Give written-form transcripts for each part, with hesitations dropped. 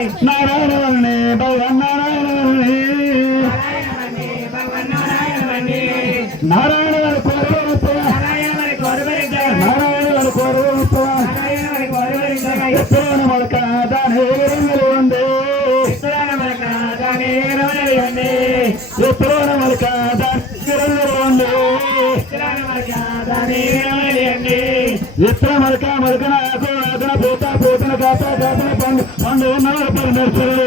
నారాయణవల్లి భగవన్ నారాయణవల్లి నారాయణవల్లి కోరవల్లి ఎత్తున మొలక దాని ఉంది ఎత్తున మొలక ఎత్తున మొలక మొలక నాకు పోతా పోతున్న కాత కాతన పండు పండు ఉన్నవారు పరమేశ్వరుడు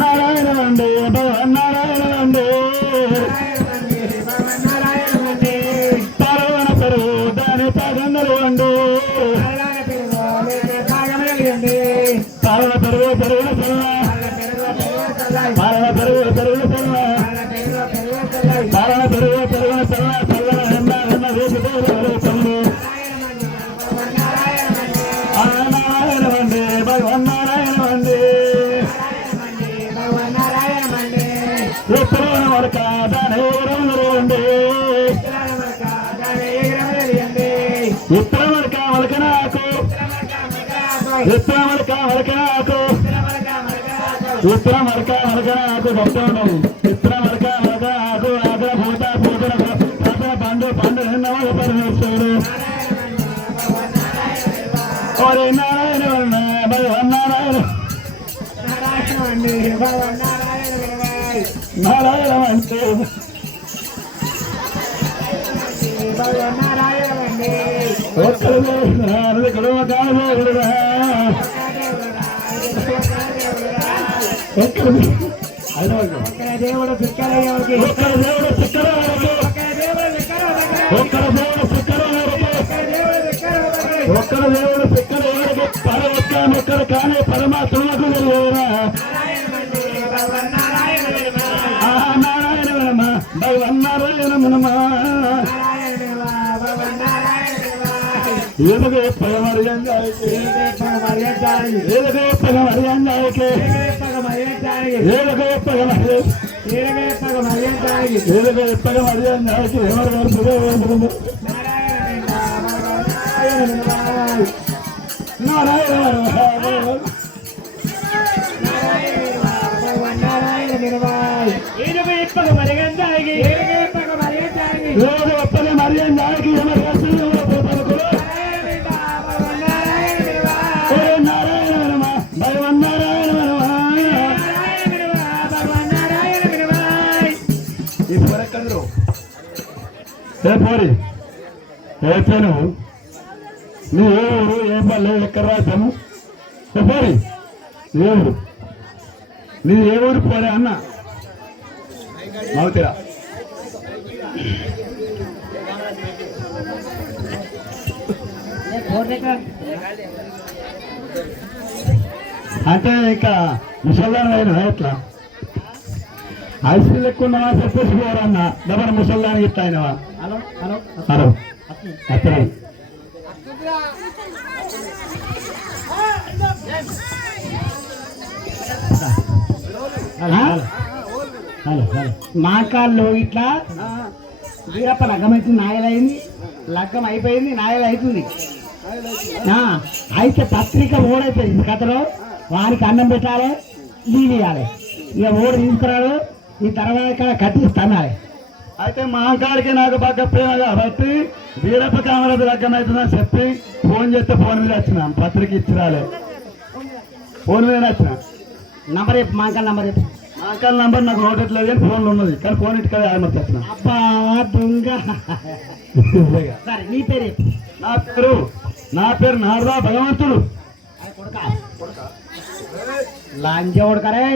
నారాయణవండి భగవన్ నారాయణవండి పరవన పెరుగు దాని పగందరు వండు పరవ పెరుగు పెరుగుల సల్ల పరవ పెరుగు పెరుగుల సల్ల పరవ పెరుగు పెరుగుల సల్ల సల్ల ఎన్న ఎన్న వేసి పనులు నారాయణవండి భగవన్ నారాయణవండి ఎప్పుడైనా వరక దాని రంగులు వండి ఇత్రమలక మలక నాకు ఇత్రమలక మలక నాకు ఇత్రమలక మలక నాకు భక్తుడు ఇత్రమలక మలక నాకు ఆగ్ర భూత భూతుల పండు పండు నిన్నవాళ్ళ పరమేశ్వరుడు ఓరే నారాయణ భగవన్ నారాయణ నారాయణ అంటే కుటుంబ కాలుగా దేవుడు పిక్కలయ్యకి ఒక్కర దేవుడు పిక్కల ఒక్కర దేవుడు పిక్కల ఒక్కర దేవుడు పిక్కల పరవక్క మొక్కర కానీ పరమాత్మకు వెళ్ళేరా నారాయణ వినమా భగవన్ నారాయణ వినమా ఏదగే పగమరియందాయికి ఏదగే పగమరియందాయికి ఏదగే పగమరియందాయికి ఎవరు నారాయణ ఏ పోరి ఏ పేను నీ ఏ ఊరు ఏ పల్లె ఎక్కడ రాశాము ఏ పోరి ఏ ఊరు నీ ఏ ఊరు పోరే అన్న మౌతిరా అంటే ఇంకా ముసల్దాన్ అయినా ఎట్లా ఐసీలు ఎక్కువ ఉన్నావా చెప్పేసి పోరన్న డబ్బన ముసల్దానికి ఇట్లా అయినవా హలో అక్కడ మా కాళ్ళు ఇట్లా వీరప్ప లగ్గం అవుతుంది నాయలైంది లగ్గం అయిపోయింది నాయలు అవుతుంది అయితే పత్రిక ఓడైపోయింది కథలో వారికి అన్నం పెట్టాలి నీళ్ళు ఇవ్వాలి ఇక ఓడి తీసుకురాడు ఈ తర్వాత కట్టిస్తాను. అయితే మా కాడికి నాకు బాగా ప్రేమ కాబట్టి వీరప్ప కామరాజు లగ్గం అవుతుందని చెప్పి ఫోన్ చేస్తే ఫోన్ మీద వచ్చిన పత్రిక ఇచ్చిరాలే ఫోన్ మీద వచ్చిన నంబర్ చెప్పు మా అంకల్ నంబర్ చెప్పు మా అంకల్ నంబర్ నాకు నోటెట్లేదు కానీ ఫోన్లో ఉన్నది కానీ ఫోన్ ఇటు కదా ఆమె వచ్చిన అబ్బా దొంగ సరే నీ పేరు నా పేరు నారదా భగవంతుడు లంజ ఉడకరే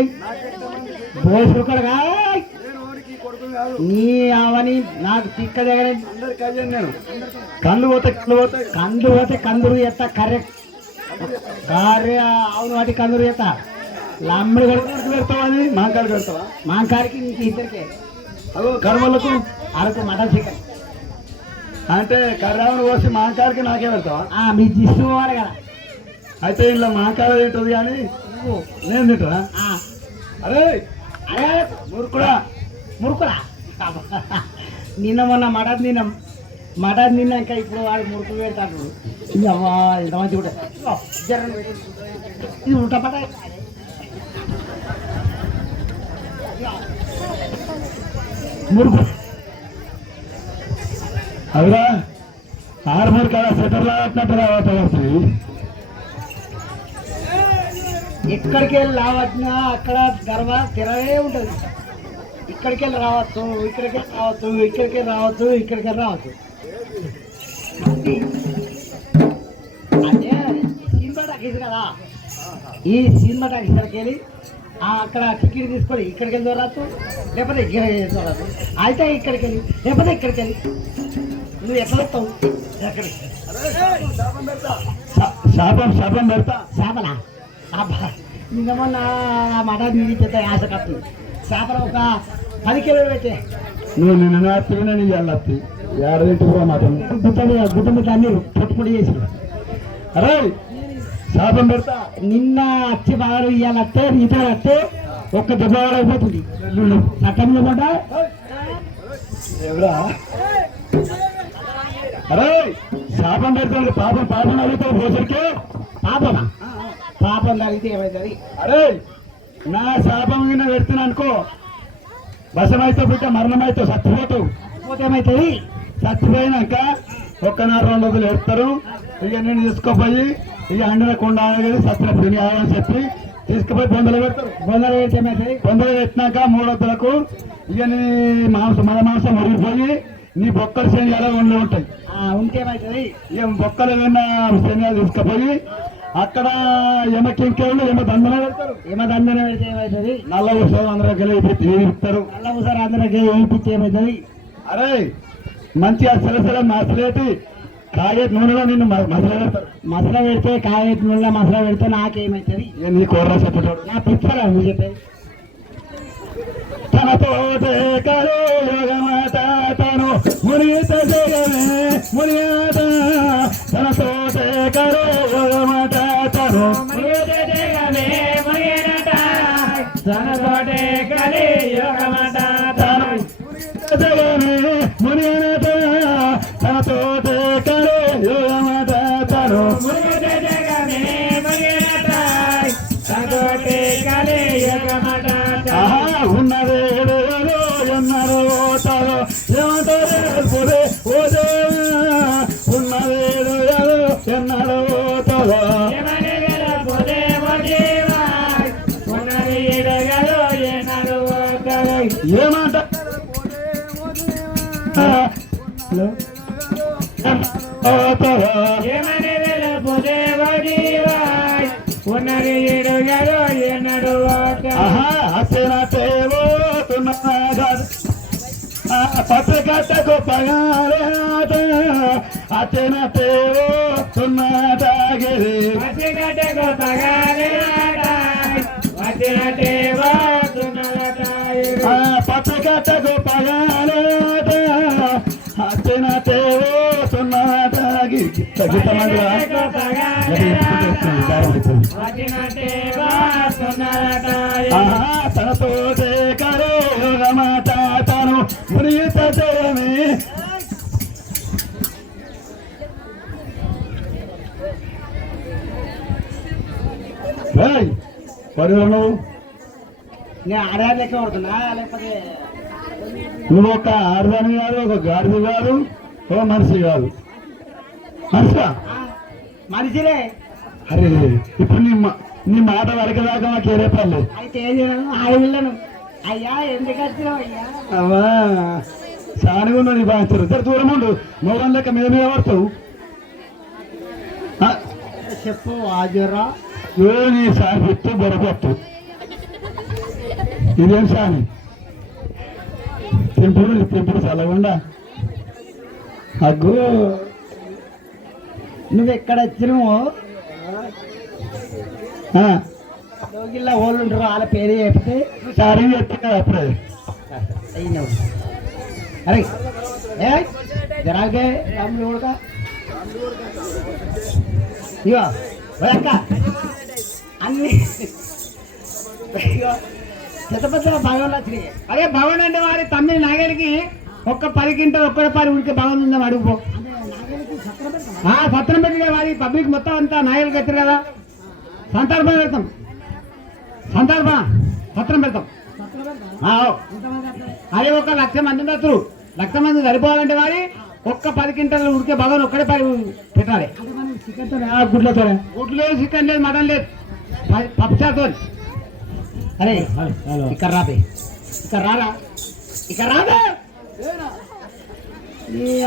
బోసు కొడగా నీ అవని నాకు తిక్క దగ్గర నేను కందు పోతే కందురు ఎత్త కరెక్ట్ కర్రే అవును వాటి కందురు ఎత్త లమ్ముడు పెడతావని మాంకాడికి పెడతావా మాంకాడికి నీకు ఇద్దరికే కర్మలకు అరకు మటన్ చికెన్ అంటే కర్రావును కోసి మాంకాడికి నాకే పెడతావా మీ దిష్టి పోవాలి కదా అయితే ఇలా మాంకాడ తింటుంది కానీ నేను తింటా అరే అరే మురుకుడా నిన్న మొన్న మటన్ తిన్నాక ఇప్పుడు వాడు మురుకు పెడతాడు అవ్వా ఎంత మంచి కూడా ఇది ఉంటా మురుగు అవురా ఆర్మూర్ కదా సెటర్ లాగట్టు రావట్లేదు. ఎక్కడికి వెళ్ళి రావచ్చినా అక్కడ గర్వ తిరగే ఉంటుంది. ఇక్కడికి వెళ్ళి రావచ్చు, ఇక్కడికి వెళ్ళి రావచ్చు, ఇక్కడికి వెళ్ళి రావచ్చు, ఇక్కడికి వెళ్ళి రావచ్చు. అంటే సినిమా టాకీస్ కదా, ఈ సినిమా టాకీస్ ఇక్కడికి వెళ్ళి అక్కడ టికెట్ తీసుకొని ఇక్కడికి వెళ్ళి దూరచ్చు, లేకపోతే ఇక్కడికి వెళ్ళి దూరచ్చు. అయితే ఇక్కడికి వెళ్ళి లేకపోతే ఇక్కడికి వెళ్ళి నువ్వు ఎట్లా వస్తావు? ఎక్కడికి శాపం శాపం పెడతా. చేపలా నిన్న మాట నీకు ఆశ కట్టు. చేపలు ఒక 10 కిలోలు పెట్టే నువ్వు నిన్న నాత్తి నీ వెళ్ళత్తి ఏడదింటి కూడా మాట గుట్ట మీద అన్ని పొట్టుపొడి చేసి అరే శాపం పెడతా. నిన్న వచ్చి బాగా ఇవ్వాలంటే నీతో వస్తే ఒక్క దెబ్బ అయిపోతుంది. చట్టంలో మాట ఎవరా అరే శాపం పెడతాను. పాపం పాపం అడుగుతావు భోజనకే. పాపమా? పాపం కలిగితే ఏమవుతుంది? అరే నా శాపం మీద పెడుతున్నా అనుకో, వశమైతే బిడ్డ మరణమైతే చచ్చిపోతావు. పోతే ఏమవుతుంది? చచ్చిపోయినాక 1-2 రోజులు ఎడతారు. ఇక నేను తీసుకుపోయి ఇక అండిన కొండ అనేది సత్ర పుణ్యాలని చెప్పి తీసుకుపోయి బొందలు పెడతారు. బొందలు పెడితే ఏమవుతుంది? బొందలు పెట్టినాక 3 వద్దలకు ఇక నీ మాంసం మన మాంసం ఉరిగిపోయి నీ బొక్కలు శనియాలు ఉండి ఉంటాయి. ఉంటే ఏమవుతుంది? ఇక బొక్కలు ఏమన్నా శనియాలు తీసుకుపోయి అక్కడ యమకింకేళ్ళు యమదండన పెడతారు. యమదండన పెడితే ఏమవుతుంది? నల్ల ఉత్సవం అందరికి ఇస్తారు. నల్ల ఉసారి అందరికి ఇప్పిస్తే ఏమవుతుంది? అరే మంచిగా సిలసిల మసలేటి కాగేటి నూనెలో నిన్ను మసల పెడతారు. మసల పెడితే కాగేటి నూనెలో మసల పెడితే నాకేమవుతుంది? నీ కూర చెప్పాడు. నా పిచ్చరా నువ్వు చెప్పేది. తనతో కరు యోగమాత తను మునిత జగమే మునియాత తనతో కరు యోగమాత తను మునిత జగమే మునియనట తనతోటే కలి యోగమాత తను జగమే మునియనత తనతో కరు యోగమాత తను మునిత జగమే మునియనట తనతోటే కలి యోగమాత ఉన్నదే ఎన్నారు ఓటాలో ఏమంటారు ఉన్నదే ఎన్నారు ఓటాలో ఏమంటారు పచ్చగట్టకు పగారేత అచ్చిన తేవో తున్నటాగిరి పచ్చగట్టకు పగారేత అచ్చిన తేవో తున్నటాగిరి పచ్చగట్టకు పగారేత అచ్చిన తేవో తున్నటాగిరి తనతో కరో మాట తను మునిత జయమే పరివను నేను ఆడారు లెక్క పడుతున్నా లేకపోతే నువ్వు ఒక ఆడదాని కాదు, ఒక గాడిది కాదు, ఓ మనిషి కాదు. మనిషిగా మనిషిలే. అరే ఇప్పుడు నీ మాట వరకు దాకా మాకు ఏరే పర్లేదు. అయితే ఏం చేయను ఆడపిల్లను అయ్యా ఎందుకు వచ్చినావు అయ్యా? అమ్మా సానిగా ఉన్నావు నీ బాగా ఇద్దరు దూరం ఉండు. మొగం లెక్క మేమే పడతావు. చెప్పు ఆజరా ఏ నీ సాని పెట్టు బొరపెట్టు. ఇదేం సాని తెంపుడు చల్లకుండా అగ్గు. నువ్వు ఎక్కడ వచ్చినావు? లోగిల్లా వాళ్ళు ఉంటారు, వాళ్ళ పేరు చెప్తే సారీ చెప్తే అప్పుడే అయినావు. అరే ఏ జరాగే రాములు కూడా ఇగో అక్క అన్ని పెద్ద పెద్ద భగవాన్లు వచ్చినాయి. అదే భగవాన్ అంటే వారి తమ్మిడి నాగలికి ఒక్క 10 కింటలు ఒక్కడ 10 ఉడికే భగవాన్ ఉందని అడుగుపో. సత్రం పెట్టి వారి పబ్లిక్ మొత్తం అంతా నాయకులు కట్టారు కదా సంతర్పణ పెడతాం సత్రం పెడతాం అది 1,00,000 మంది ఉండొచ్చు 1,00,000 మంది సరిపోవాలంటే వారి ఒక్క 10 క్వింటాలు ఉడికే భగవాన్ ఒక్కడే పెట్టాలి గుడ్లు లేదు చికెన్ లేదు మటన్ లేదు పప్పుచాతో అరే ఇక్కడ రాబే ఇక్కడ రాబే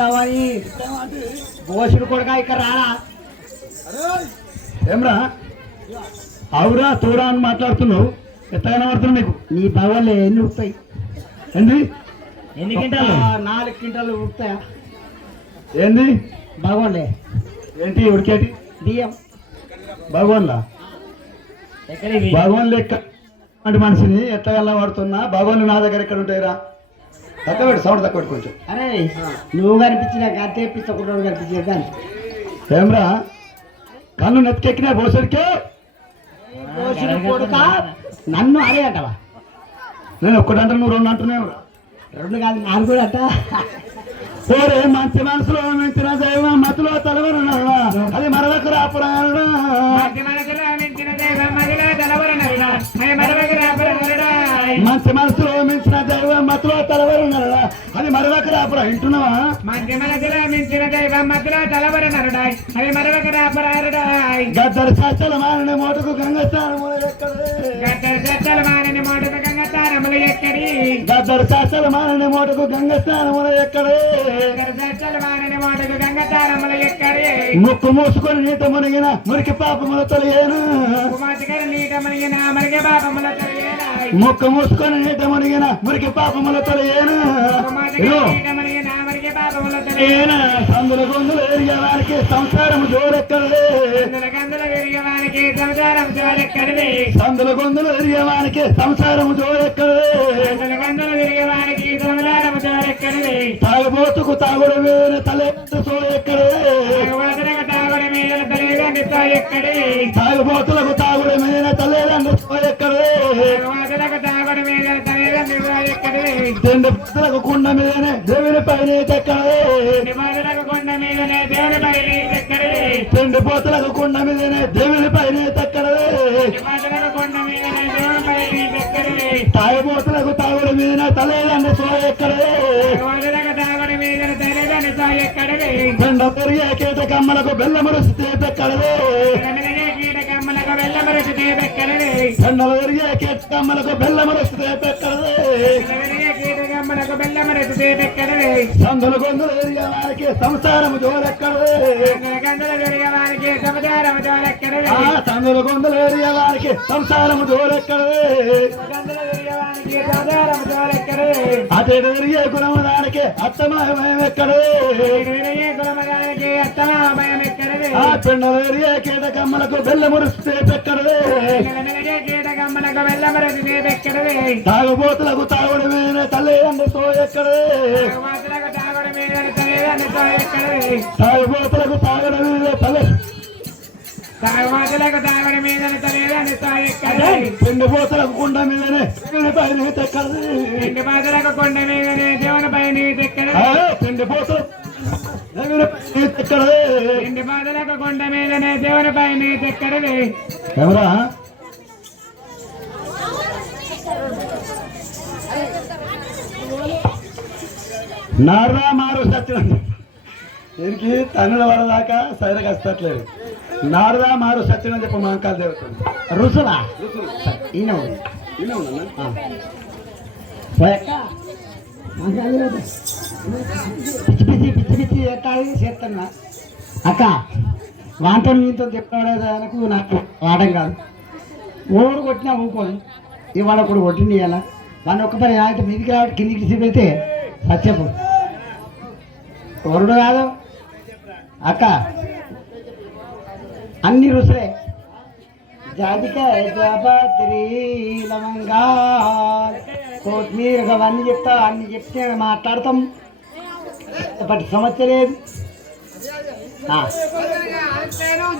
అవన్నీ బోసుడు కొడుక ఇక్కడ రారా ఏమ్రా అవురా తోరా అని మాట్లాడుతున్నావు ఎట్లా కనబడుతున్నావు నీకు నీ భగవాన్లు ఎన్ని ఉడుతాయి ఏంది ఎన్ని క్వింటాలు 4 క్వింటాలు ఉడుతాయా ఏంది భగవాన్లే ఏంటి ఉడికేటి బియ్యం భగవాన్లా భగవాన్ లెక్క అంటే మనిషిని ఎట్లా వెళ్ళబడుతున్నా భగవాన్లు నా దగ్గర ఎక్కడ ఉంటాయిరా తక్కువ పెట్టు సౌండ్ తక్కువ పెట్టు కొంచెం అరే నువ్వు కనిపించిన గంటే పిచ్చకుండా కనిపించే కానీ ఏమ్రా కన్ను నెత్తికెక్కినా బోసడికే కొడుక నన్ను అరే అంటవా నేను ఒక్కటంటే నువ్వు 2 అంటున్నావు 2 కాదు 4 కూడా అట్ట ఓరే మంచి మనసులో మించిన దైవం మతిలో తలవరు అది మరలకు రాపురాడు మంచి మనసులో మించిన దైవం మతిలో తలవరు అది మరవకు రాపురా వింటున్నావా మంచి మనసులో మించిన దైవం మతిలో తలవరు నరుడాయ్ అది మరవకు రాపురారుడాయ్ గద్దరు సచ్చల మానని మోటుకు గంగస్థానములు ఎక్కడే గద్దరు సచ్చల మానని మోటుకు గంగస్థానములు ఎక్కడి గద్దరు సచ్చల మానని మోటుకు గంగస్థానములు ఎక్కడే ముక్కు మూసుకొని నీట మునిగిన మురికి పాపముల తొలియేను ముక్కు మూసుకొని నీట మునిగిన మురికి పాపముల తొలియేను సందుల గొంతులు ఎరిగే వారికి సంసారము జోరెక్కడే సందుల గొంతులు ఎరిగే వారికి సంసారము జోరెక్కడే తాగబోతుకు తాగుడు మీద తలెత్తు సోయెక్కడే తాగుబోతులకు తాగుడు మీద తల్లిదండ్రులు సోయెక్కడే తిండి పుత్తులకు కుండ మీదనే దేవుని పైన తెక్కడే తిండి పోతులకు కుండ మీదనే దేవుని పైన తెక్కడే తాగుబోతులకు తాగుడు మీద తల్లిదండ్రులు సోయెక్కడే పెండ పెరిగే కీటకమ్మలకు బెల్లమరుస్తే తెక్కడే పెండలు పెరిగే కీటకమ్మలకు బెల్లమరుస్తే తెక్కడే సందులు గొంతులు ఎరిగే వారికి సంసారము జోరెక్కడే సందులు గొంతులు ఎరిగే వారికి సంసారము జోరెక్కడే అటు ఎరిగే గుణము దానికి అత్తమయమెక్కడే ఆ పెండలు ఎరిగే కీటకమ్మలకు బెల్లమురుస్తే తెక్కడే తాగుబోతులకు తాగుడు మీద తల్లిదండ్రులతో ఎక్కడే తాగుబోతులకు తాగుడు మీద పిండి పోతలకు కుండ మీదనే పైన తెక్కడే పిండి పోతలు కొండ మీదనే దేవుని పైన తెక్కడలే ఎవరా నారా మారు సత్యం దీనికి తమిళ వరదాకా సైరగా వస్తట్లేదు నారదా మారు సత్యం అని చెప్పి మా అంకాల దేవత రుసులా ఈయన పిచ్చి ఎట్టాలి చేస్తున్నా అక్క వాంతో నీతో చెప్పాడేదానికి నాకు వాడడం కాదు ఓడు కొట్టినా ఊకోదు ఇవాళ కూడా కొట్టింది ఇలా వాడిని ఒక్క పని అయితే మీదికి రావడం కిందికి తీసిపెడితే సత్యపు వరుడు కాదు అక్క అన్ని రుసులే జాజికాయ జాపత్రి లవంగా కొత్తిమీర అవన్నీ చెప్తా అన్ని చెప్తే మాట్లాడతాం బట్ సమస్య లేదు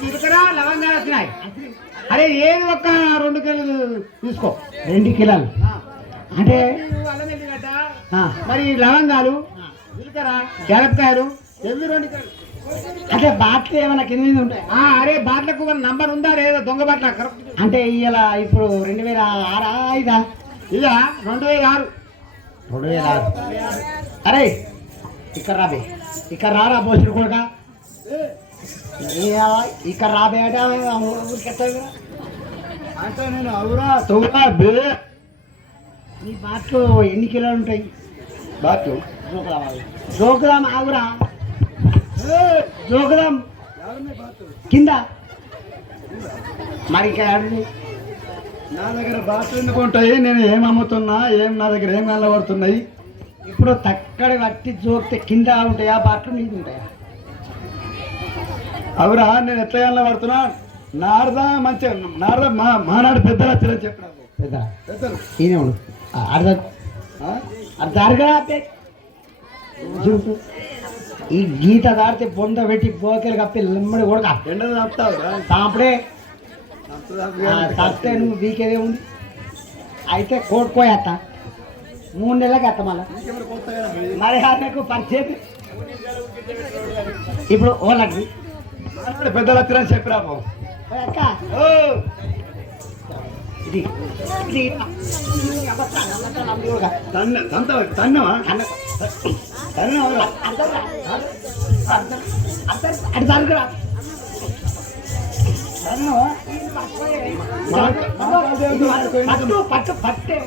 జీలకర్ర లవంగాలు వచ్చినాయి అరే ఏది ఒక్క 2 కిలోలు తీసుకో 2 కిలోలు అంటే మరి లవంగాలు జీలకర్ర ఎరపకాయలు ఎవి 2 కిలోలు అంటే బాట్లు ఏమైనా కింద మీద ఉంటాయి అరే బాట్లకు నంబర్ ఉందా లేదా దొంగ బాట్ల కరెక్ట్ అంటే ఇలా ఇప్పుడు 2006 ఇదా ఇక 2006 2006 అరే ఇక్కడ రాబే ఇక్కడ రారా బోసుడు కొడుక ఇక్కడ రాబే అంటే అంటే నేను అవురా తోరా బే నీ బాట్లు ఎన్ని కిలోలు ఉంటాయి బాట్లు జోకుదాం ఆగురా జోకుదాం కింద మరి ఇక్కడ నా దగ్గర బాట్లు ఎందుకు ఉంటాయి? నేను ఏం అమ్ముతున్నా, ఏం నా దగ్గర ఏం నిలబడుతున్నాయి? ఇప్పుడు తక్కడి పట్టి జోకితే కింద ఉంటాయా బాట్లు మీద ఉంటాయా? అవురా నేను ఎట్లా నిలబడుతున్నా? నారదా మంచిగా నారదా మానాడు పెద్దలు వచ్చారని చెప్పిన పెద్దలు ఈయన అర్థం అర్థారుగా ఈ గీత దాడితే బొంద పెట్టి బోకెలు కప్పి లమ్మడి కూడా ఎండలు ఆపుతావు తాపడే తప్పితే నువ్వు వీకేదే ఉంది అయితే కోటుకోయేస్తా 3 నెలలకి అత్త మళ్ళా మరి నాకు పరిచయం ఇప్పుడు ఓళ్ళకి పెద్దలు వచ్చారని చెప్పి రాబో అక్క ఇది ఇది తన్నవా పట్టు పట్టే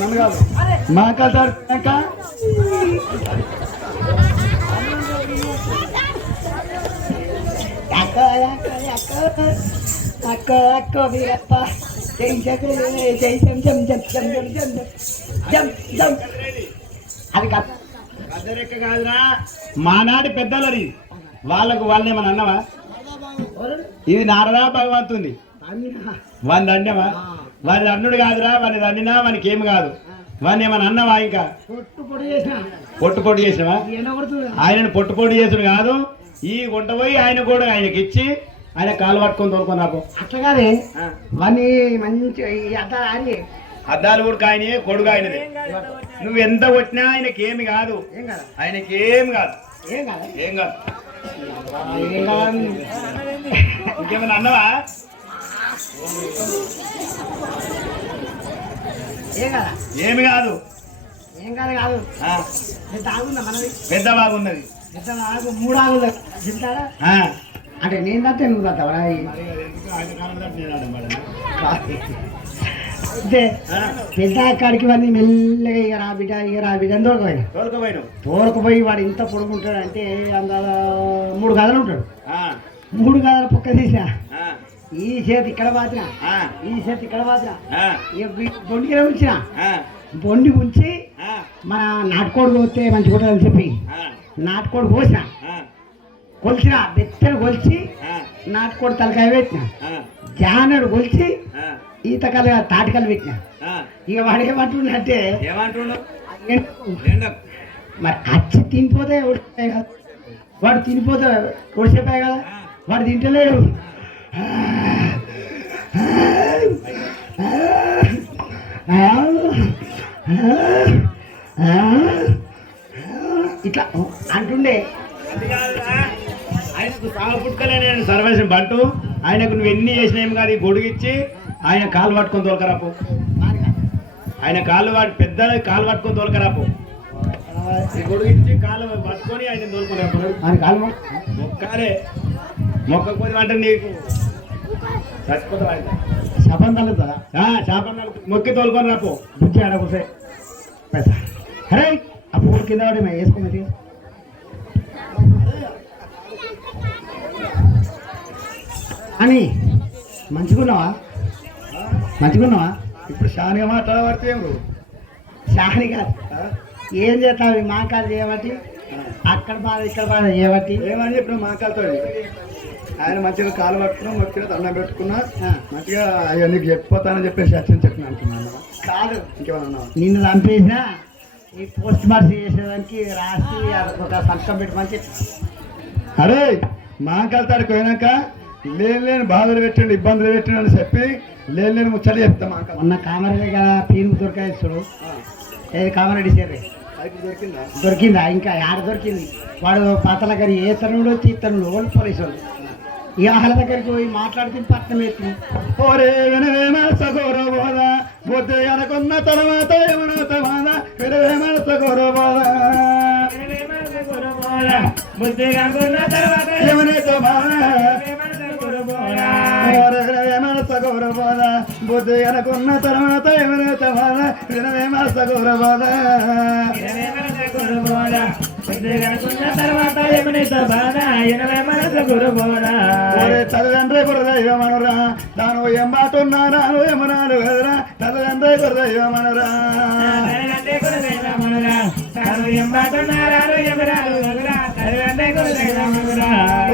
నన్ను కాదు మా కథ అక్క అక్క వీరప్ప జై జై జం జం జం జం జం జం జం జం అది కాదు కథరెక్క కాదురా మానాడి పెద్దలది వాళ్ళేమన్నా అన్నవా? ఇది నారదా భగవంతుంది వాని దండమా? వాని అన్నుడు కాదురా, వాని దండినా వానికి ఏమి కాదు. వాడిని ఏమన్నా అన్నవా? ఇంకా పొట్టు పొట్టు చేసినవా? ఆయనను పొట్టు పొట్టు చేసుడు కాదు, ఈ గుంట పోయి ఆయన కూడా ఆయనకి ఇచ్చి ఆయన కాలు పట్టుకొని తోలుకొని రాపో. అట్లా కాదే వాని మంచి అద్దాలు కూడా ఆయనే కొడుకు ఆయనది. నువ్వు ఎంత కొట్టినా ఆయనకి ఏమి కాదు, ఆయనకి ఏం కాదు, ఏం కాదు. ఇంకేమైనా అన్నవా? ఏమి కాదు, ఏం కాదు కాదు పెద్ద బాగున్నది. 3 ఆగులు తింటారా అంటే నేను తట్టే నువ్వు తట్టవరా? అంటే పెద్ద కాడికి వాడిని మెల్లగా ఇక రా బిడ్డ అని తోలుకుపోయి వాడు ఇంత పొడుగుంటాడు అంటే అందులో 3 గదలు ఉంటాడు. 3 గదల పక్క తీసిన ఈ చేతి ఇక్కడ పాతిన, ఈ చేతి ఇక్కడ పాతిన, బొండికి ఉంచిన, బొండి ఉంచి మన నాటుకోడు పోతే మంచి కొట్టాలని చెప్పి నాటుకోడు పోసిన, కొలిచిన బెత్తలు కొలిచి నాటుకోడు తలకాయ పెట్టిన, జానడు కొలిచి ఈతకాలు తాటికలు పెట్టిన. ఇక వాడు ఏమంటుండే మరి అచ్చి తినిపోతే ఉడిచిపోయాయి కదా, వాడు తినిపోతే ఉడిచిపోయాయి కదా, వాడు తింటలేడు. ఇట్లా అంటుండే. ఆయనకు సాగు పుట్టుకలే నేను సర్వేశం బంటు, ఆయనకు నువ్వు ఎన్ని చేసినాయేమి కాదు. గొడుగిచ్చి ఆయన కాలు పట్టుకొని తోలకరాపు, ఆయన పెద్ద కాలు పట్టుకొని తోలకరాపు. గొడుగిచ్చి కాలు పట్టుకొని ఆయన తోలుకోలేపు. మొక్కకపోతే అంటే నీకు చచ్చిపోతావు. శపందాలు కదా, శాపన్నాలు మొక్కి తోలుకొని రాపు. బుజ్జి ఆడకపోతే అరే ఆ పూల కింద వాడి వేసుకున్నది. అని మంచిగున్నావా? ఇప్పుడు షానిగా మాట్లాడబడితే షాని కాదు, ఏం చేస్తావు? మా కాలు చేయబట్టి అక్కడ బాధ ఇక్కడ బాధ చేయబట్టి ఏమని చెప్పిన మా కాలుతో ఆయన మంచిగా కాలు పట్టుకున్నా, మంచిగా దండం పెట్టుకున్నా, మంచిగా అయ్యో నీకు చెప్పిపోతానని చెప్పేసి అచ్చని చెప్పిన అంటున్నాను. కాదు ఇంకేమన్నా నిన్ను చంపేసినా ఈ పోస్ట్ మార్క్ చేసేదానికి రాసి ఒక సంతకం పెట్టుమని. అరే మా కాలుతాడికి పోయినాక లేని బాధలు పెట్టండి, ఇబ్బందులు పెట్టండి అని చెప్పి లేని ముచ్చట్లు చెప్తాం. మొన్న కామారెడ్డి పీరుకు దొరకాయిస్తాడు. ఏది కామారెడ్డి చేరే దొరికిందా? ఇంకా ఆడ దొరికింది. వాడు పాతల గారి ఏ తనుడు తీతనుడు ఓన్ పోలీసు వాళ్ళు ఈ ఆహల దగ్గరికి పోయి మాట్లాడితే పట్టణం ఎత్తి ఓరే వినవేమ సగౌరవోద బుద్ధి అనుకున్న తర్వాత ఏమనవుత బాధ వినవేమ సగౌరవోద బుద్ధి అనుకున్న తర్వాత ఏమనైత బాధ వినవేమ సగౌరవోద బుద్ధి అనుకున్న తర్వాత ఏమనైత బాధ వినవేమ సగౌరవోద తర్వాత ఏమనైతే బాధ ఎనభై మనసు గురుబోడా తల్లిదండ్రి గురుదైవమనురా తాను ఎంబాటున్నారా ఏమనాలు కదరా తల్లిదండ్రి గురుదైవమనురా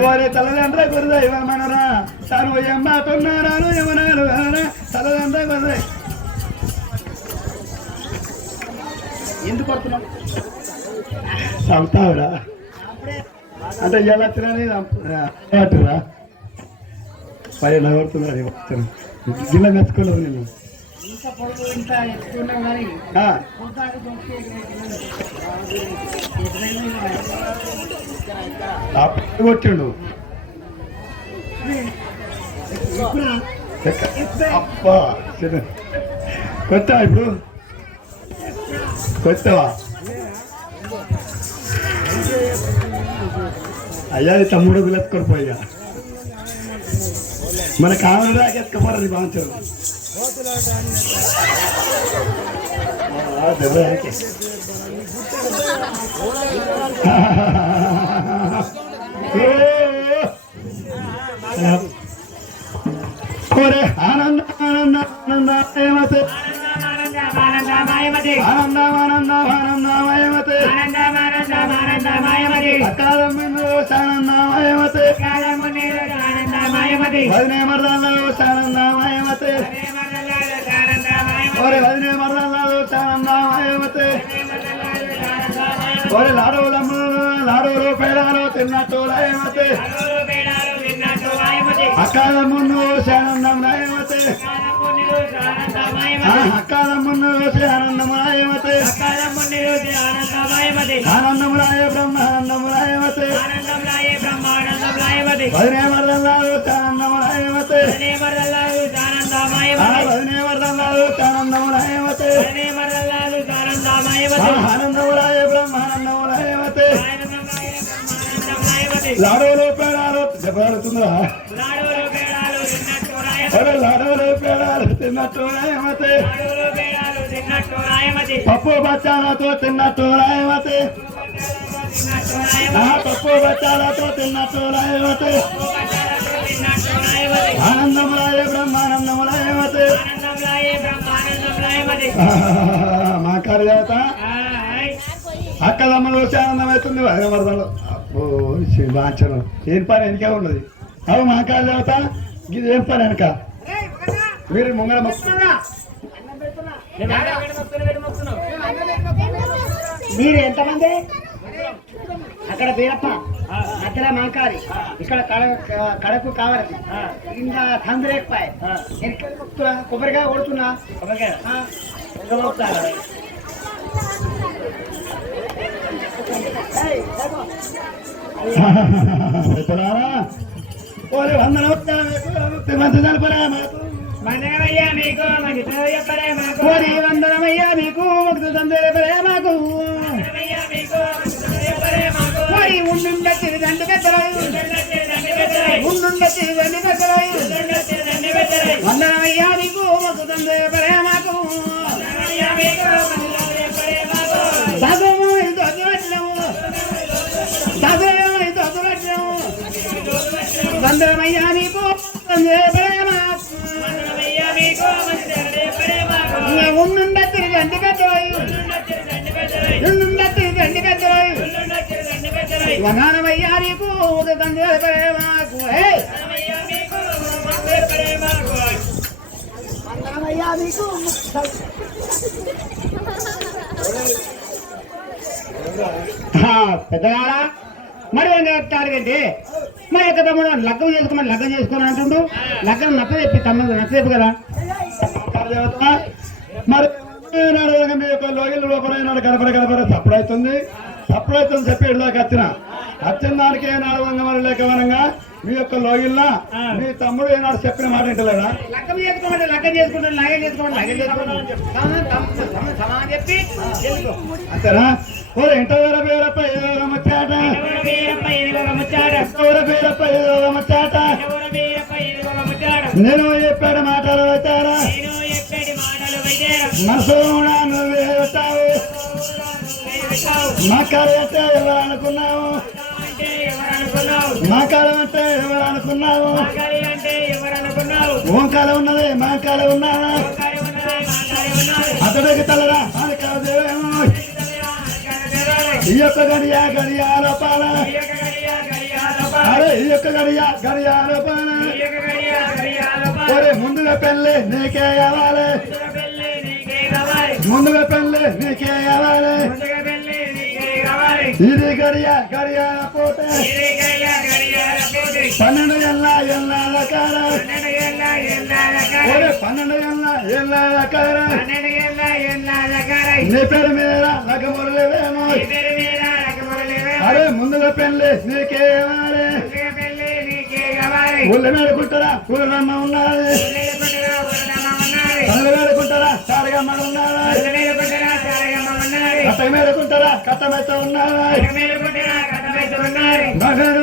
ఓరే తల్లిదండ్రి గురుదైవమనురా తాను ఎంబాటున్నారా ఏమనాలు కదరా తల్లిదండ్రి గురుదై ఎందుకు కొడుతున్నావు? చంపుతావురా అంటే ఎలా తినరా పైన నవ్వుతున్నా గిల్ల మెచ్చుకోలేవు నేను ఇంత పొడుగు ఇంత ఎత్తుకున్నావు కానీ కొట్టిండు అబ్బా కొట్టావా ఇప్పుడు కొట్టావా అయ్యా తమ్ముడు పిల్లెత్తుకొని పోయిగా మన కావాలి రాక ఎత్తుకపోరాది బాగుంటారు ఆనంద ఆనంద ఆనంద ఏమతే ఆనందమాయమతే అకాలమును ఆనందమాయమతే వదినే మర్దాల్లో ఆనందమాయమతే ఒరే వదినే మర్దాల్లో ఆనందమాయమతే ఒరే లాడోలు పేడాలు తిన్నట్టు రాయమతే అకాలమును ఆనందమాయమతే అకాలమును ఆనందమాయమతే ఆనందమురాయ బ్రహ్మానందమురాయమతే వదినే మర్దల్లాలు ఆనందమురాయమతే వదినే మర్దల్లాలు ఆనందమురాయమతే ఆనందమురాయ బ్రహ్మానందమురాయమతే లాడోలు పేడాలు దెబ్బలాడుతుందా లాడోలు పేడాలు తిన్నట్టు రాయమతే పప్పు బచ్చాలతో తిన్నట్టు రాయమతే పప్పు బచ్చాలతో తిన్నట్టు రాయమతే ఆనందమురాయ బ్రహ్మానందమురాయమతే మా కార్యత అక్కదమ్మలు వచ్చి ఆనందం అవుతుంది వరదలు అబ్బో బాంచను ఏం పని వెనకే ఉన్నది అవు మా కార్యత ఇది ఏం పని వెనక మీరు ముంగళ మీరు ఎంతమంది? అక్కడ బీరప్ప, మధ్యలో మాంకారి, ఇక్కడ కడకు కావాలి, ఇంకా తందరేపాయ కొబ్బరికాయ కొడుతున్నా వందనమయ్యా మీకు వందనమయ్యా మీకు మాకు ఉండుండీ దండు పెద్దరాయి ఉండుండీ దండు పెద్దరాయి వందనమయ్యా మీకు మాకు తండ్రి మాకు వందనమయ్యా మీకు ఉండుండీ దండు పెద్దరాయి ఉండుండీ దండు పెద్దరాయి వందనమయ్యా నీకు ఒక తండ్రి మాకు వందనమయ్యా నీకు పెద్దగాడా మరి ఏం చెప్తారంటే మరి యొక్క తమ్ముడు లగ్గం చేసుకుని అంటుండు లగ్గం నచ్చ చెప్పి తమ్ముడు నచ్చ చెప్పు కదా మరి మీ యొక్క లోగిల లోపల గడపడ తప్పుడైతుంది చెప్పి ఇళ్ళకి వచ్చిన దానికి ఏనాడు వంగమని లేకవనంగా మీ యొక్క లోగిల్లా మీ తమ్ముడు ఏనాడు చెప్పిన మాట వింటలేదా? లగ్గం చేసుకోమంటే లగ్గం చేసుకుంటాను, లగ్గం చేసుకోమంటే లగ్గం చేసుకుంటాను చెప్పి అంతేనా? ఓరే ఇంట వేర పేరప్ప ఏదో ముచ్చాట, పేరప్ప ఏదో ముచ్చాట, నేను చెప్పాడు మాటలు వచ్చారా మనసు నువ్వే వచ్చావు మా కాలం అంటే ఎవరు అనుకున్నావు, మా కాలం అంటే ఎవరు అనుకున్నావు, ఓంకాలం ఉన్నది మా కాలం ఉన్నావా అతడికి తలరా అని కాదేమో ఈ యొక్క గడియాల పాల అరే ఈ యొక్క గడియాల పాల ముందుగా పెళ్ళి నీకే కావాలి, ముందుగా పెళ్ళి నీకే కావాలి, ఇది గడియాల పోతే 12 ఏళ్ళ కాల 12 ఏళ్ళ కాల నీ పేరు మీద లగ్గమురలేవేమో అరే ముందుగా పెళ్ళి నీకే కావాలి, ఊళ్ళ మేడుకుంటారా ఊళ్ళమ్మ ఉన్నది, కళ్ళు మేడుకుంటారా సారగమ్మ ఉన్నది, కట్ట మేడుకుంటారా కట్టమెత్త ఉన్నది,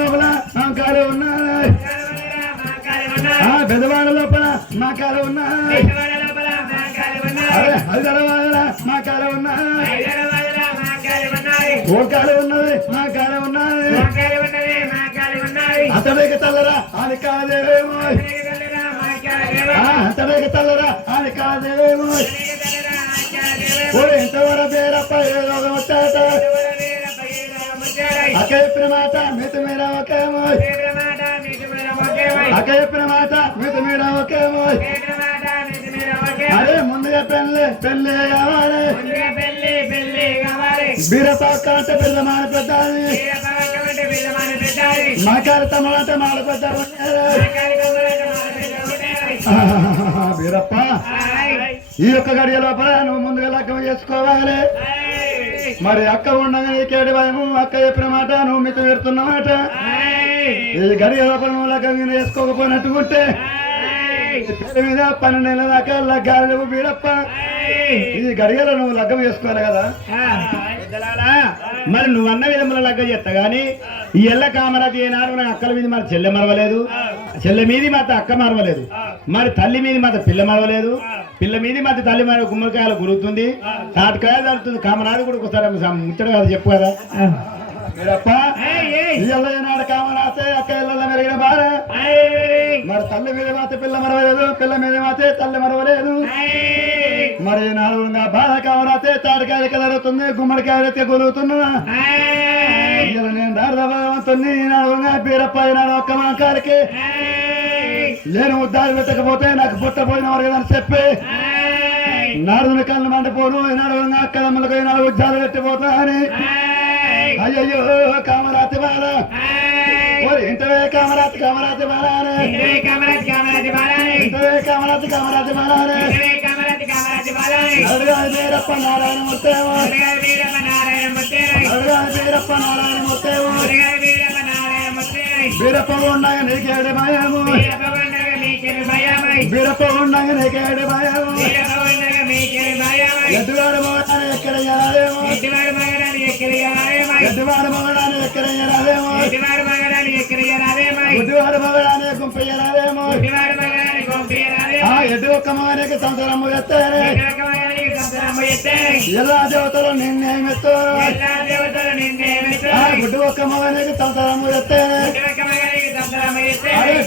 లోపల మాంకాలు ఉన్నది, బెదవాడ లోపల మాకాలు ఉన్నది, అరే హైదరాబాద్ మాకాలు ఉన్నది, ఓకాలు ఉన్నది మాకాలు ఉన్నది, అతడికి తల్లరా అని కాదేమో, అతడికి తల్లరా అని కాదేమో ఎంతవర పేరప్ప ఏదో వచ్చాట అక్క చెప్పిన మాట మిత మీద ఒకేమో, అక్క చెప్పిన మాట మిత మీద ఒకేమో అరే ముందుగా పెళ్ళి కావాలి, బీరపాక అంటే పిల్ల మాన పెద్దాలి, మాకాల తమ్ముడంటే మాల పెద్ద బీరప్ప ఈ యొక్క గడియ లోపల నువ్వు ముందుగా లగ్గం చేసుకోవాలి. మరి అక్క ఉండగా నీకేడి భయము, అక్క చెప్పిన మాట నువ్వు మిత పెడుతున్నమాట ఈ గడియ లోపల నువ్వు లగ్గం చేసుకోకపోయినట్టుకుంటే పేరు మీద 12 ఏళ్ళ దాకా లగ్గాలు లేవు బీరప్ప. ఈ గడియలో నువ్వు లగ్గం చేసుకోవాలి కదా. మరి నువ్వు అన్న విధంలో లగ్గం చేస్తా గానీ ఈ ఎల్ల కామరాజు ఏనాడు మన అక్కల మీద మరి చెల్లె మరవలేదు, చెల్లె మీది మాత అక్క మరవలేదు, మరి తల్లి మీది మాత పిల్ల మరవలేదు, పిల్ల మీది మాత తల్లి మరి గుమ్మడికాయలు గురుగుతుంది, తాటికాయలు తడుతుంది. కామరాజు కూడా ఒకసారి ముచ్చట కదా చెప్పు కదా మీరప్ప. ఏనాడు కామరాస్తే అక్క ఇళ్ళ మెరిగిన బాధ, మరి తల్లి మీద మాత పిల్ల మరవలేదు, పిల్ల మీద మాతే తల్లి మరవలేదు. మరి నాలుగు బాధ కామరాస్తే తాటికాయలు కదరుతుంది, గుమ్మడికాయలు గురుగుతున్నా. నేను భగవంతుని బీరప్ప నాడు ఒక్క మాకాలకి నేను ఉద్దాలు పెట్టకపోతే నాకు పుట్టపోయిన వారు కదా అని చెప్పి నారదుని కళ్ళు మండిపోను ఈనాడు అక్కదమ్మలకు ఈనాడు ఉద్దాలు పెట్టిపోతా అని. అయ్యయ్యో కామరాతి బాల ఇంటవే కామరాతి బాల ఇంటవే కామరాతి బాల బీరప్ప నారాయణ ముత్తేమో, బీరప్ప నారాయణ ముత్తేమో, బీరప్ప ఉండగా నీకేడు భయము, బీరప్ప ఉండగా నీకేడు భయము, ఎద్దువాడు మగడాన్ని ఎక్కడ ఎరాలేమో, ఎద్దువాడు మగడాన్ని ఎక్కడ ఎరాలేమో, గుడ్డివాడు మగడాన్ని గుంపు ఎరాలేమో, ఎద్దు ఒక్క మగనికి సంతరము ఎత్తారే ఎలా దేవతలు నిన్నేమిస్తారు, గుడ్డు ఒక్క మగనికి సంతరము ఎత్తారే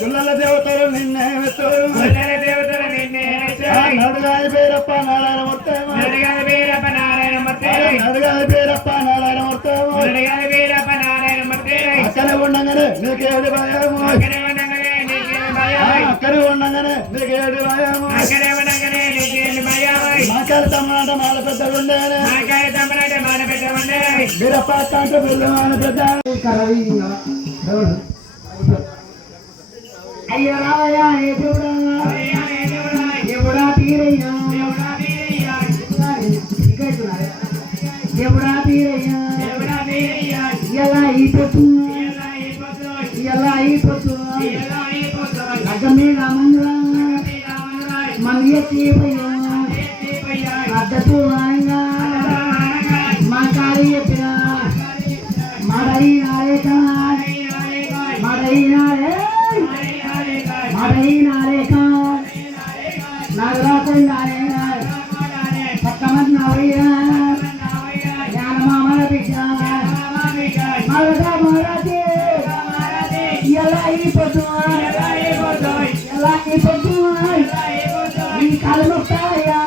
గుల్లల దేవతలు నిన్నేమిస్తారు, నడుగాలి బీరప్ప నారాయణ ముత్తేమో, నడుగాలి బీరప్ప నారాయణ ముత్తేమో, అక్కనే ఉండగానే నీకేది భయము, అక్కనే ఉండగానే నీకేది భయము, మాకాల తమ్ముడంటే మాల పెద్ద ఉండేనే, బీరప్ప అంటే పిల్ల మాల పెద్ద. అయ్యో రావయ్యా ఏ దేవుడా తీరయ్యా మంది తీపయ్యా అద్దపు వారంగా మా కాళీ చెప్పిన మడైనారే మడైనారే మడైనారే నగరాకుండానే పక్కమంది నవయ్యా జ్ఞానమామల బిడ్డ మరదా మహారాజే ఎలా ఈ పొద్దు ఎలా ఈ పొద్దు ఈ కాలం వస్తాయా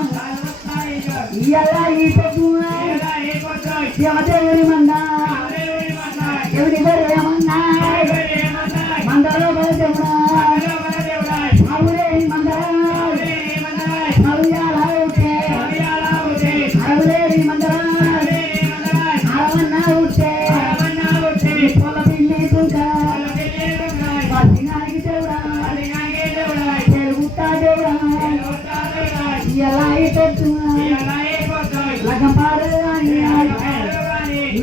ఎలా ఈ పొద్దు శివదేవుని మంద ఎవరి ఏమన్నా మందలో బలదేవుడా అవురే మందరా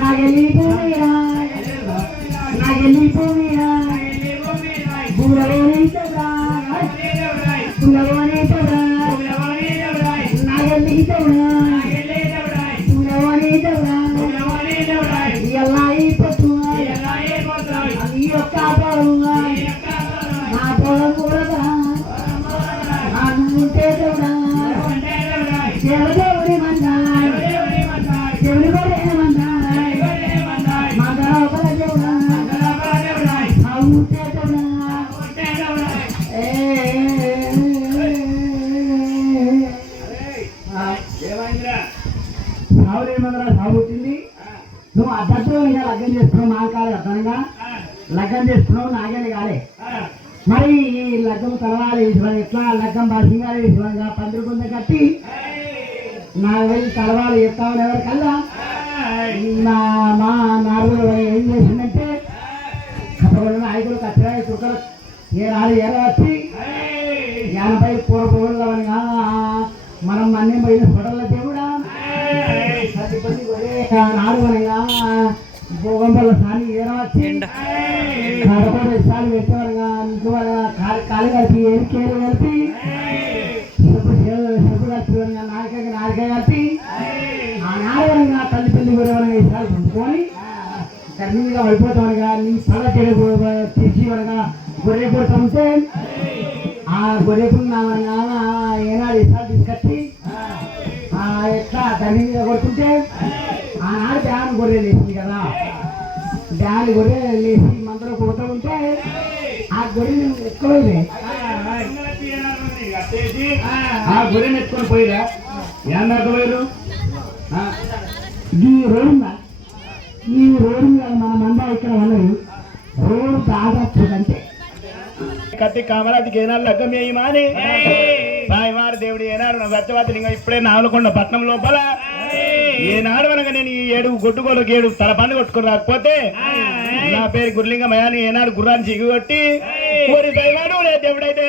నాగలి భూమిరా నాగలి భూమిరా బురవోని చౌరా బురవోని చౌరా నాగలి చౌరా బురవోని చౌరా ఎలా అయిపోతు ఈ యొక్క పొలంగా నా పొలం కూడా ఉంటే చౌరా దేవుడి మంద దేవుడి కూడా ఏమన్నా మందర దేవుడా ఉంటే సాగులేమందరా సాగు పుట్టింది నువ్వు అద్దతో ఇంకా లగ్గం చేసుకున్నావు నాకు కాదు అర్థంగా లగ్గం చేసుకున్నావు నాగేది కాలే మరి ఈ లగ్గం తలవాలి ఎట్లా లగ్గం బాసింగా విశ్వంగా పందిరి కొంత కట్టి నాకు వెళ్ళి తలవాలి చెప్తామని ఎవరికల్లా మా నాలుగు ఏం చేసిందంటే కథగొండ నాయకులు కచ్చిరాయి చుక్కలు ఏర వచ్చి 80 పూర్వగా మనం అన్నీ పోయిన హోటళ్ళ దేవుడా నాలుగనగా భూగంపల సారి ఏర వచ్చి కడపడి సారి పెట్టేవారుగా ఇంట్లో కాలు కలిపి ఏరికేలు కలిపి చెప్పు కలిపి నాలుక కలిపి ఆ నాలుగనగా తల్లి తల్లి గురవనగా ఈసారి పంపుకొని గర్భిణిగా పడిపోతామనగా నీ పళ్ళ తీసి అనగా గొర్రె కొడుతుంటే ఆ గొర్రెకున్నామనగా ఏనాడు ఈసారి తీసుకొచ్చి ఎట్లా గర్భిణిగా కొడుతుంటే ఆనాడు డ్యాన్ గొర్రె లేచింది కదా డ్యాన్ గొర్రె లేచి మందలో కొడుతూ ఉంటే ఆ గొర్రెని ఎత్తుకోలే ఆ గొర్రెని ఎత్తుకొని పోయిరా ఏమన్నారు పోయారు ఈ రోడ్డు ఈ రోడ్డు మీద మన మంద ఇక్కడ ఉన్నది రోడ్డు దాదాపుదంటే కత్తి కామరాజుకి ఏనాడు లగ్గం వేయమాని సాయివారి దేవుడు ఏనాడు నా సత్యవతి లింగం ఇప్పుడే నావలకొండ పట్నం లోపల ఏనాడు అనక నేను ఈ 7 గొడ్డుగోలకు 7 తల పండు కొట్టుకుని రాకపోతే నా పేరు గుర్లింగమయాని ఏనాడు గుర్రాన్ని చిగుగొట్టి దేవుడైతే